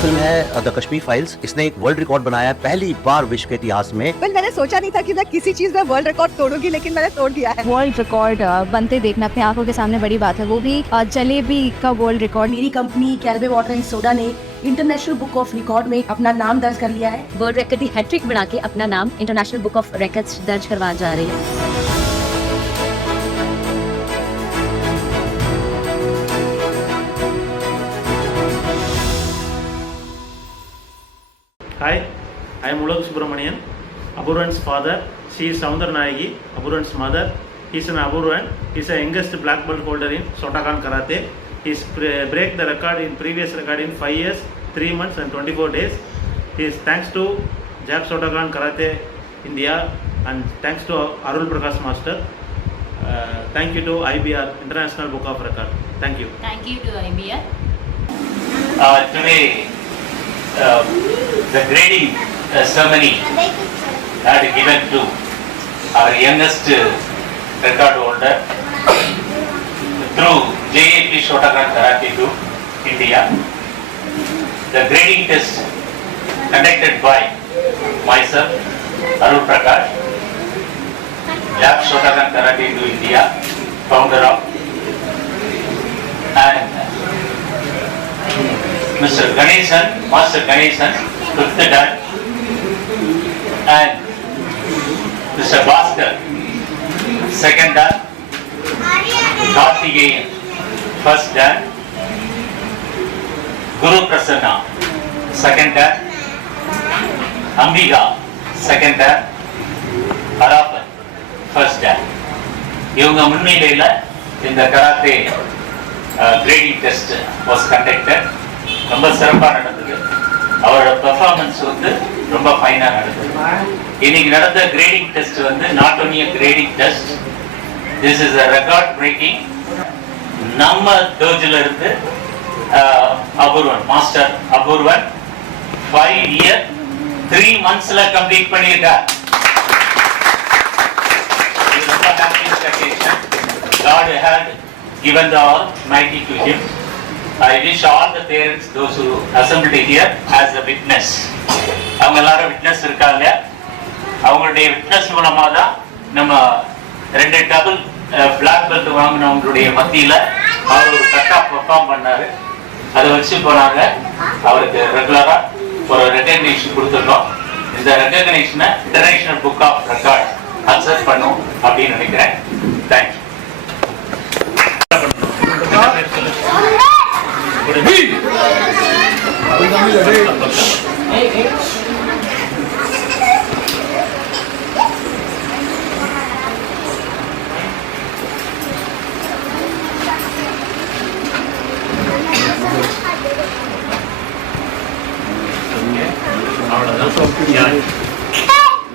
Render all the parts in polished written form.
Film है the Kashmir files, इसने एक वर्ल्ड रिकॉर्ड बनाया है पहली बार विश्व के इतिहास में। मैंने सोचा नहीं था कि मैं किसी चीज में वर्ल्ड रिकॉर्ड तोड़ूंगी, लेकिन मैंने तोड़ दिया है। वर्ल्ड रिकॉर्ड बनते देखना अपने आंखों के सामने बड़ी बात है, वो भी जलेबी का वर्ल्ड रिकॉर्ड। मेरी कंपनी कैलवे वाटर एंड सोडा ने इंटरनेशनल बुक ऑफ रिकॉर्ड में अपना नाम दर्ज कर लिया है। वर्ल्ड रिकॉर्ड की हैट्रिक बना के अपना नाम इंटरनेशनल बुक ऑफ रिकॉर्ड्स दर्ज करवा जा रही है। Hi, I am Ulak Subramanian, Apurvan's father. She is Soundar Nayagi, Apurvan's mother. He is an Apurvan. He is the youngest black belt holder in Shotokan Karate. He is break the record in previous record in 5 years, 3 months and 24 days. He is thanks to Jap Shotokan Karate India and thanks to Arul Prakash Master. Thank you to IBR, International Book of Record. Thank you. Thank you to IBR. Today, the grading ceremony had given to our youngest record holder through JAP Shotokan Karate Group, India. The grading test conducted by myself, Arul Prakash, JAP Shotokan Karate Group, India, founder of, and Mr. Ganesan, Master Ganesan, fifth dan, and Mr. Bhaskar, second dan, Karthikeyan, first dan, Guru Prasanna, second dan, Ambika, second dan, Harapan, first dan. இவங்க முன்னிலையில் இந்த karate grading test was conducted. ரொம்ப சிறப்பாக நடந்தது. அவரோட performance வந்து ரொம்ப ஃபைனாக நடந்தது. இன்னைக்கு நடந்த கிரேடிங் டெஸ்ட் வந்து not only a grading test, this is a record braking. நம்ம டோஜில் இருந்து அபூர்வன், மாஸ்டர் அபூர்வன் 5 year 3 monthsல கம்ப்ளீட் பண்ணியிருக்கார். இது ரொம்ப happiest occasion. God had given the Almighty to him. I wish all the parents, those who assembled here, as a witness. அவங்க எல்லாரும் witness இருக்காங்க. அவங்களுடைய witness மூலமா தான் நம்ம 2 டபுள் பிளாக் பெல்ட் வாங்கினவங்களுடைய மத்தியில அவர் ஒரு கட்டா பெர்ஃபார்ம் பண்ணாரு. அதை வச்சு போனாங்க. அவருக்கு ரெகுலரா ஒரு ரெகக்னேஷன் கொடுத்துருக்கோம். இந்த ரெகக்னேஷனை international book of record accept பண்ணும் அப்படின்னு நினைக்கிறேன். Thank you.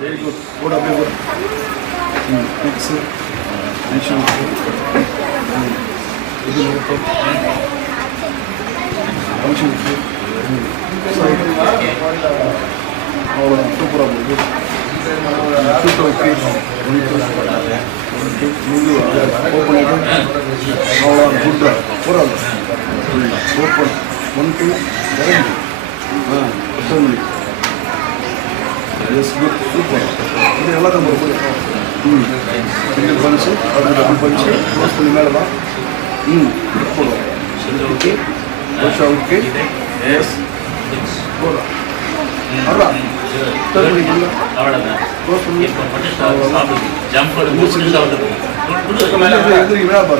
Very good. Good, up, good. Fix it. Tension. Super. Yes, good, super. Ini ಎಲ್ಲ ನಮ್ಮ ಬರ್ಬೋದು. ಸಿಂಗಲ್ ಪಂಚ್, ಅದು ಡಬಲ್ ಪಂಚ್, ಕ್ಲೋಸ್ ಪುಲ್ ಮೇಲೆ ಬಾ. ಕೊಡು. ಓಕೆ. ವರ್ಷ ಓಕೆ. ಎಸ್. ಕೊಡು. ಅಲ್ಲ. ತಗೊಳ್ಳಿ ಇಲ್ಲ. ಅವಳದ. Close full. ಜಂಪ್ ಮಾಡಿ ಮೂರು ಸೌಂಡ್. ಮೇಲೆ ಎದುರಿಗೆ ಮೇಲೆ ಬರ.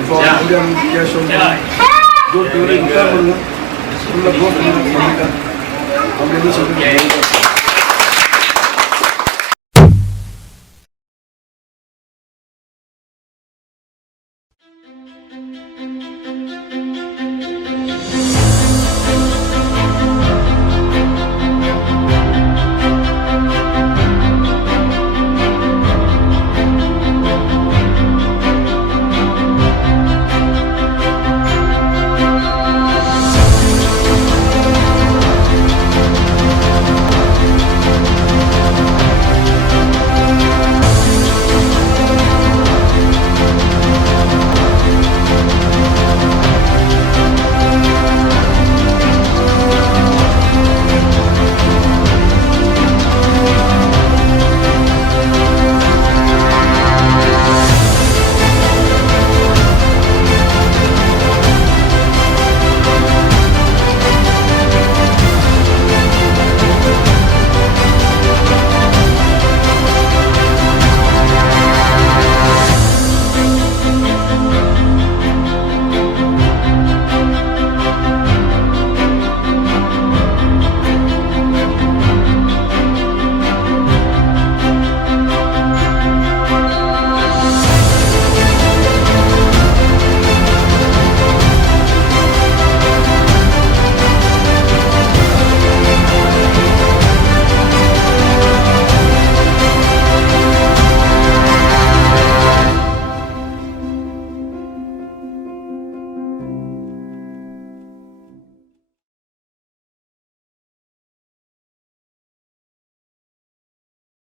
இப்போ முடியாம கேஷ் வந்து டோர் டோர் இன்டர் பண்ணுங்க. ஃபுல்லா க்ளோஸ் பண்ணுங்க. அப்படின்னு சொல்லிட்டு